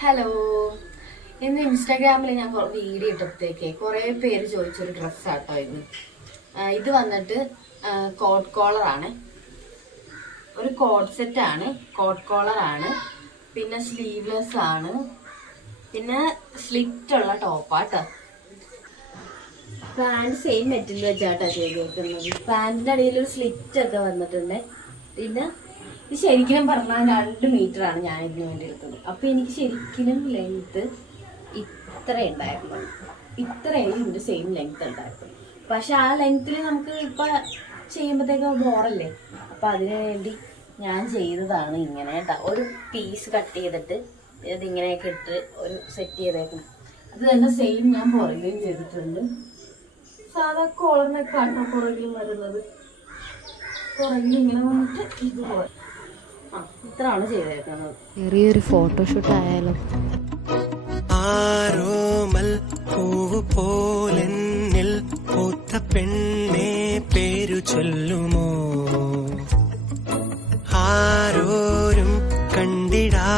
Hello, ഇന്ന് ഇൻസ്റ്റാഗ്രാമിൽ ഞാൻ വീഡിയോ ഇട്ടപ്പോഴത്തേക്ക് കുറേ പേര് ചോദിച്ചൊരു ഡ്രസ്സാട്ടോ ഇത്. ഇത് വന്നിട്ട് കോട്ട് കോളറാണ്, ഒരു കോട്ട് സെറ്റാണ്, കോട്ട് കോളറാണ്, പിന്നെ സ്ലീവ്ലെസ് ആണ്, പിന്നെ സ്ലിറ്റുള്ള ടോപ്പാട്ടോ. പാൻറ് സെയിം മെറ്റീരിയൽ വെച്ചാട്ടോ ചെയ്തേക്കുന്നത്. പാൻറ്റിൻ്റെ അടിയിൽ ഒരു സ്ലിറ്റ് ഒക്കെ വന്നിട്ടുണ്ട്. പിന്നെ ഇത് ശരിക്കും പറഞ്ഞാൽ 2 മീറ്ററാണ് ഞാൻ ഇതിന് വേണ്ടി എടുത്തത്. അപ്പോൾ എനിക്ക് ശരിക്കും ലെങ്ത്ത് ഇത്ര ഉണ്ടായിരുന്നു, ഇത്രയും ഇതിൻ്റെ സെയിം ലെങ്ത്ത് ഉണ്ടായിരുന്നു. പക്ഷെ ആ ലെങ്ത്തിൽ നമുക്ക് ഇപ്പം ചെയ്യുമ്പോഴത്തേക്ക് ബോറല്ലേ. അപ്പം അതിനു വേണ്ടി ഞാൻ ചെയ്തതാണ് ഇങ്ങനെ കേട്ടോ. ഒരു പീസ് കട്ട് ചെയ്തിട്ട് ഇതിങ്ങനെയൊക്കെ ഇട്ട് ഒരു സെറ്റ് ചെയ്തേക്കണം. അത് തന്നെ സെയിം ഞാൻ പുറകിലും ചെയ്തിട്ടുണ്ട്. സാധാ കോളറിനൊക്കെ പുറകിലും വരുന്നത്, പുറകിൽ ഇങ്ങനെ വന്നിട്ട് ഇതുപോലെ ഇത്രയാണ് ചെയ്തേക്കുന്നത്. ചെറിയൊരു ഫോട്ടോഷൂട്ട് ആയാലോ. ആരോമൽ പൂവ് പോലെന്നിൽ പൂത്ത പെണ്ണെ പേരു ചൊല്ലുമോ, ആരോരും കണ്ടിടാ